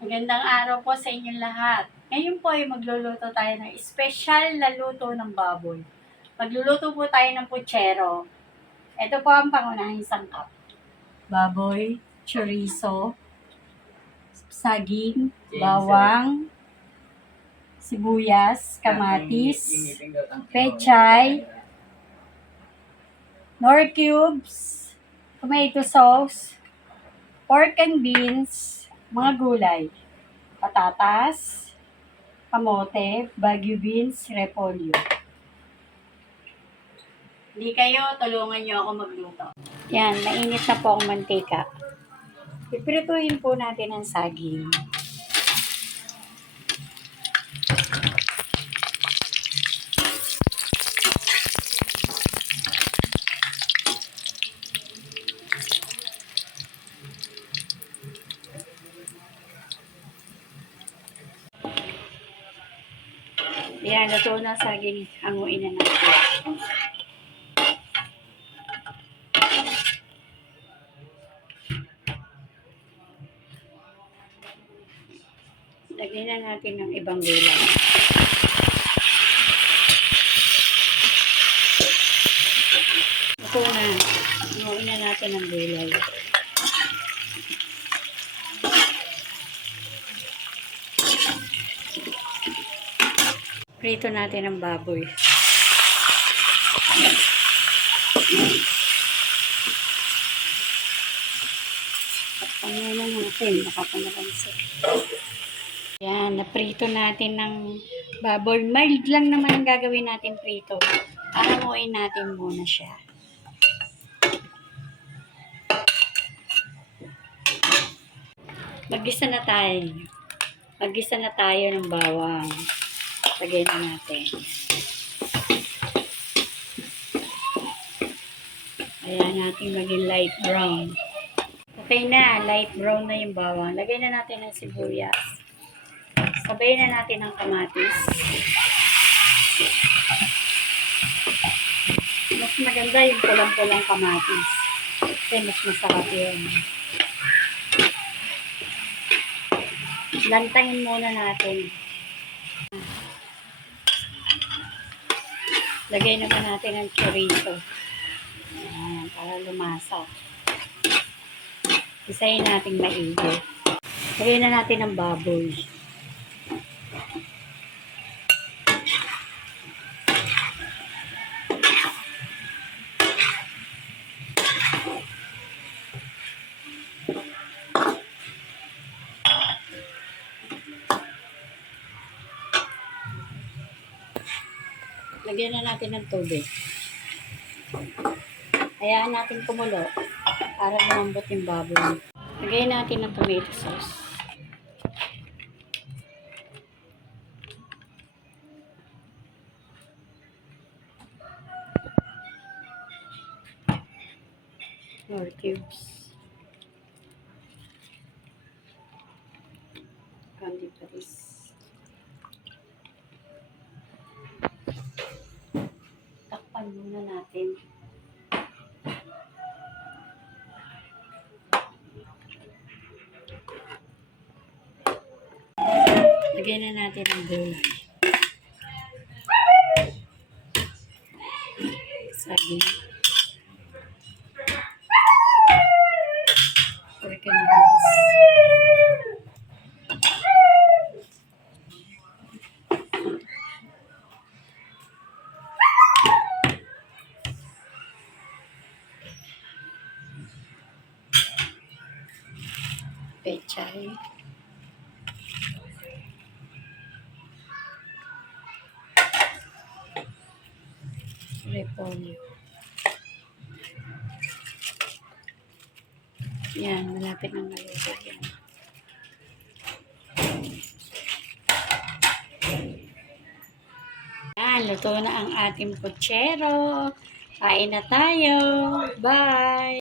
Magandang araw po sa inyong lahat. Ngayon po ay magluluto tayo ng espesyal na luto ng baboy. Magluluto po tayo ng puchero. Ito po ang pangunahing sangkap. Baboy, chorizo, saging, bawang, sibuyas, kamatis, pechay, nor cubes, tomato sauce, pork and beans, mga gulay, patatas, kamote, bagu beans, repolyo. Hindi kayo, tulungan nyo ako magluto. Yan, mainit na po ang mantika. Piprituhin po natin ang saging. Yan, luto na saging. Hanguin na natin. Lagyan na natin ng ibang gulay. Luto na. Hanguin na natin ang gulay. Prito natin ang baboy. Pangyan na natin. Nakapanalansin. Yan, naprito natin ng baboy. Mild lang naman ang gagawin natin prito. Hanguin natin muna siya. Maggisa na tayo. Maggisa na tayo ng bawang. Lagyan na natin. Ayan natin maging light brown. Okay na, light brown na yung bawang. Lagyan na natin ng sibuyas. Sabayin na natin ang kamatis. Mas maganda yung pulang-pulang kamatis. Kasi mas masarap yun. Lantangin muna natin. Lagay naman natin ang chorizo. Ayan, para lumasa. Isayin natin maigi. Lagay na natin ang baboy. Lagyan na natin ng tubig. Hayaan natin kumulo para lumambot yung baboy. Lagyan natin ng tomato sauce. Nor cubes. Candy patis. Takpan muna natin. Lagyan na natin ang gulay. Saging. Pork and beans. Pechay. Repolyo. Yan, malapit ng maluto yan. Yan, luto na ang ating puchero. Kain na tayo. Bye!